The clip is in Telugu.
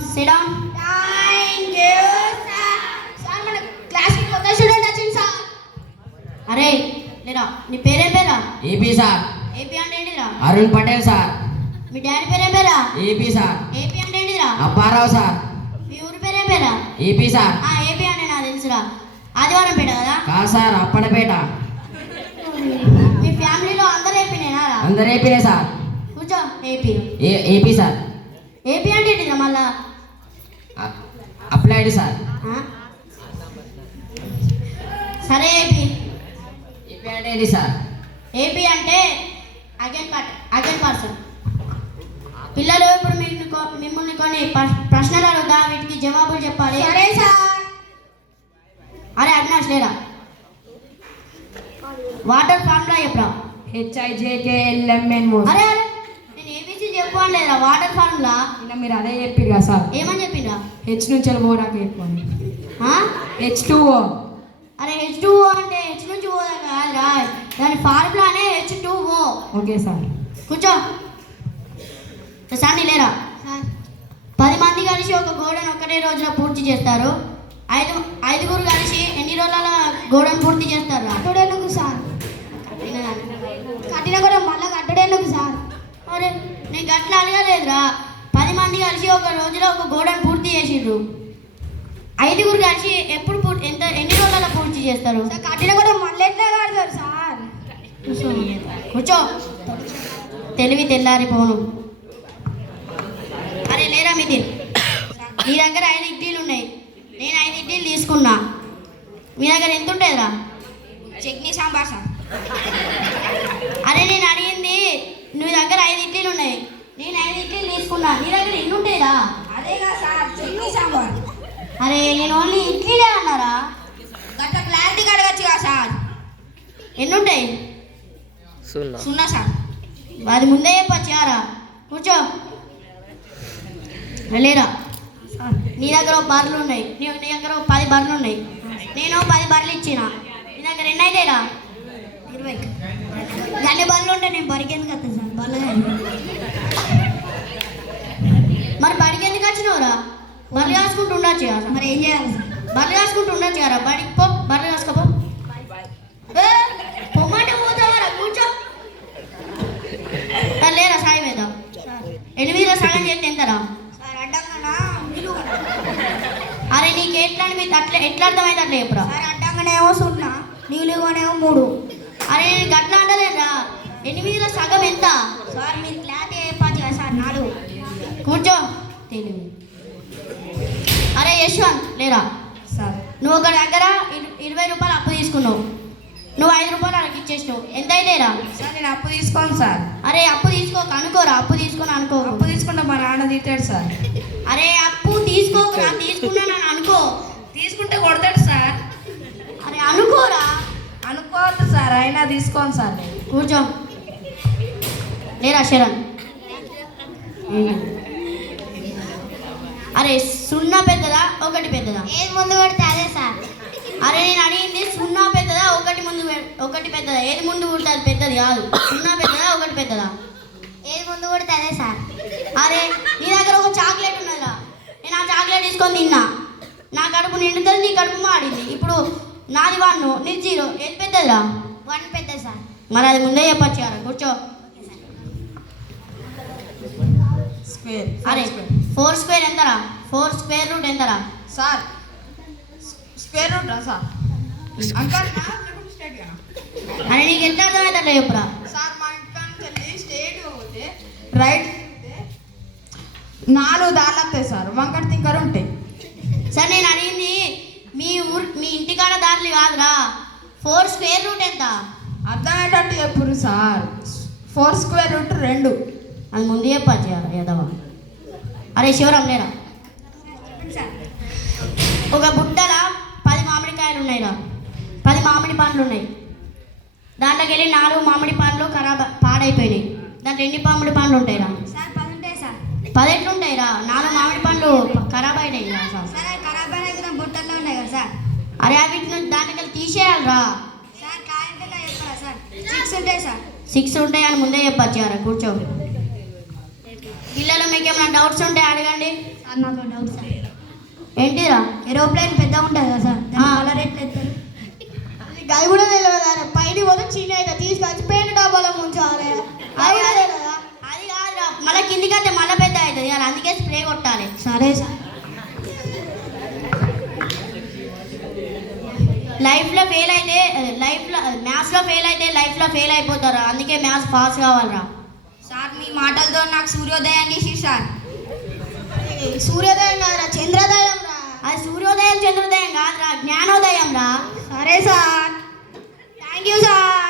Sit down. Thank you, sir. Sir, మన క్లాస్ కి కొత్త స్టూడెంట్ వచ్చింది సార్. అరే లేరా, నీ పేరేం పేరా? AP sir. ఏపీ అంటే ఏంటిరా? అరుణ్ పటేల్ సార్. మీ డాడీ పేరేం పేరా? AP sir. ఏపీ అంటే ఏంటిరా? అప్పారావు సార్. మీ ఊరి పేరేం పేరా? AP sir. ఏపీ అంటే నాకు తెలుసురా. ఆదివారం పేట కదా? కాదు సార్, అప్పనపేట. మీ ఫ్యామిలీలో అందరూ ఏపీనేనా? అందరు ఏపీనే సార్. కూర్చో. ఏపీ. AP sir. ఏపీ అంటే ఏంటిరా మళ్ళా? Applied sir. సరే ఏపీ. ఏపీ అంటే ఏంటి సార్? ఏపీ అంటే అగైన్ పర్సన్. పిల్లలు ఇప్పుడు మిమ్మల్ని కొన్ని ప్రశ్నలు అడుగుతా, వీటికి జవాబులు చెప్పాలి. సరే సార్. అరే అవినాష్ లేరా, వాటర్ ఫార్ములా చెప్పరా? HIJKLMN. అరే అరే నేను ఏబీసీ చెప్పు అని లేదా? వాటర్ ఫార్ములా ఇలా మీరు అదే చెప్పారు కదా సార్. ఏమని చెప్పిండ్రా? హెచ్ నుంచి పోరాక చెప్పండి. H2O. అరే H2O అంటే హెచ్ నుంచి పోదా కాదురా, దాని ఫార్ములానే H2O. Okay sir. కూర్చో. సార్ లేరా? 10 మంది కలిసి ఒక గోడను ఒకటే రోజులో పూర్తి చేస్తారు. ఐదుగురు కలిసి ఎన్ని రోజుల గోడను పూర్తి చేస్తారు? కట్టుడేందుకు సార్? కట్టిన కూడా మళ్ళీ కట్టుడేందుకు సార్? అరే నేను గట్ల అడగలేదురా. 10 మంది కలిసి ఒక రోజులో ఒక గోడను పూర్తి చేసిండ్రు. ఐదుగురు కలిసి ఎన్ని రోజుల పూర్తి చేస్తారు? కట్టిన కూడా మళ్ళీ ఎట్లా కడతారు సార్? కూర్చో. తెలివి తెల్లారిపోను. అరే లేరా మిథిన్, నీ దగ్గర 5 ఇడ్లీలు ఉన్నాయి, నేను 5 ఇడ్లీలు తీసుకున్నా. మీ దగ్గర ఎంత ఉంటుందిరా? చట్నీ సాంబార్ సార్. అరే నేను అడిగింది, నీ దగ్గర 5 ఇడ్లీలు ఉన్నాయి, నేను 5 ఇడ్లీలు తీసుకున్నా, నీ దగ్గర ఎన్ని ఉంటాయిరా? అదేగా సార్, చట్నీ సాంబార్. అరే నేను ఓన్లీ ఇడ్లీలే అన్నారా? గట్ల క్లారిటీ అడగచ్చుగా సార్. ఎన్ని ఉంటాయి? 0 సార్. అది ముందే చెప్పచ్చారా? కూర్చో. లేరా, నీ దగ్గర బర్రెలు ఉన్నాయి, నీ దగ్గర 10 బర్రెలు ఉన్నాయి, నేను 10 బర్రెలు ఇచ్చిన, నీ దగ్గర ఎన్ని అవుతాయిరా? 20. దాన్ని బర్రెలు ఉంటే నేను బరికి ఎందుకు వస్తాను సార్? బర్రెలు మరి బడికి ఎందుకు వచ్చినావురా? బర్రెలు కాసుకుంటూ ఉండొచ్చు కదా. మరి ఏం చేయాలి సార్? బర్రెలు కాసుకుంటూ ఉండొచ్చు కదా. బడికి పో, బర్రెలు కాసుకోపో. పొమ్మంటే పోతావారా? కూర్చో. లేరా సాయం వేద్దాం. 8లో సగం చేస్తే ఎంతరా? అరే నీకు ఎట్లా ఎట్లా అర్థమైతే అట్లా చెప్పురా. సార్ అడ్డంగానేమో 0, నిలువనేమో 3. అరే నేను గట్లా అంటలేదురా. 8లో సగం ఎంత? సార్ మీరు క్లారిటీ చెప్పచ్చు కదా సార్. 4. కూర్చో. తెలివి. అరే యశ్వంత్ లేరా, సార్ నువ్వు ఒక దగ్గర 20 రూపాయలు అప్పు తీసుకున్నావు, నువ్వు 5 రూపాయలు అక్కడికి ఇచ్చేసినావు, ఎంత అయితేరా? సార్ నేను అప్పు తీసుకోను సార్. అరే అప్పు తీసుకోక అనుకోరా, అప్పు తీసుకొని అనుకో. అప్పు తీసుకుంటే మా నాన్న తిట్టాడు సార్. అరే అప్పు తీసుకోకరా, తీసుకున్నాను అనుకో. తీసుకుంటే కొడతాడు సార్. అరే అనుకోరా. అనుకోవద్దు సార్, అయినా తీసుకోను సార్. కూర్చో. లేరా శరణ్. అరే 0 పెద్దదా 1 పెద్దదా? ఏది ముందు కొడితే అదే సార్. అరే నేను అడిగింది 0 పెద్దదా 1 పెద్దదా? ఏది ముందు కొడితే అది పెద్దది కాదు. 0 పెద్దదా 1 పెద్దదా? ఏది ముందు కొడితే అదే సార్. అరే నీ దగ్గర ఒక చాక్లెట్ ఉన్నదిరా, నేను ఆ చాక్లెట్ తీసుకొని తిన్నా, నా కడుపు నిండుతుంది, నీ కడుపు మాడింది. ఇప్పుడు నాది 1, నీది 0, ఏది పెద్దదిరా? 1 పెద్దది సార్. మరి అది ముందే చెప్పచ్చు కదా. కూర్చో. స్క్వేర్. అరే 4 స్క్వేర్ ఎంతరా? 4 స్క్వేర్ రూట్ ఎంతరా? Sir square root sir. Uncle అరే నీకు ఎంత అర్థమైతే అట్లా చెప్పురా. సార్ మా ఇంటికి స్టేట్ పోతే రైట్ 4 దారులు వస్తాయి సార్, వంకట తింకర ఉంటాయి. సరే నేను అడిగింది మీ ఇంటికాడ దారులు కాదురా. 4 స్క్వేర్ రూట్ ఎంత? అర్థమయ్యేటట్టు చెప్పురు సార్. 4 square root 2. అది ముందు చెప్పచ్చు యదవా. అరే శివరాం లేరా, ఒక బుట్టల 10 మామిడికాయలు ఉన్నాయిరా, 10 మామిడి పండ్లు ఉన్నాయి. దాంట్లోకి వెళ్ళి 4 మామిడి పండ్లు పాడైపోయినాయి. దాంట్లో ఎన్ని మామిడి పండ్లు ఉంటాయిరా? సార్ 10 ఉంటాయి సార్. 10 ఎట్లుంటాయిరా? 4 మామిడి పండ్లు ఖరాబ్ అయినాయి సార్. సరే ఖరాబ్ అయినా బుట్టల్లో ఉన్నాయి కదా సార్. అరే అవి దాంట్లోకి వెళ్ళి తీసేయాలరా. సార్ కాయంలో చెప్పారా సార్? 6 ఉంటాయి సార్. 6 ఉంటాయి అని ముందే చెప్పచ్చు. కూర్చో. పిల్లలు మీకు మీకు ఏమైనా డౌట్స్ ఉంటే అడగండి. సార్ నాకు డౌట్ సార్, ఏంటిరా? ఏరోప్లేన్ పెద్దగా ఉంటుంది కదా సార్, దాని ఆ. కలర్ ఎట్లా ఎత్తారు? అది కూడా తెలియదు సార్, పైన పోతే చిన్న అయితే తీసుకొచ్చి పెయింట్ డబ్బాలో ముంచాలి. అది కూడా తెలియదా? అది కాదురా, మళ్ళీ కిందికి అయితే మళ్ళీ పెద్ద అవుతుంది కదా, అందుకే స్ప్రే కొట్టాలి. సరే సార్. లైఫ్లో ఫెయిల్ అయితే మ్యాథ్స్లో ఫెయిల్ అయితే లైఫ్లో ఫెయిల్ అయిపోతారు, అందుకే మ్యాథ్స్ పాస్ కావాలరా. సార్ మీ మాటలతో నాకు సూర్యోదయం చేసి సార్. సూర్యోదయం కాదురా, చంద్రోదయం రా. అది సూర్యోదయం చంద్రోదయం కాదురా, జ్ఞానోదయం రా. సరే సార్, థ్యాంక్ యూ సార్.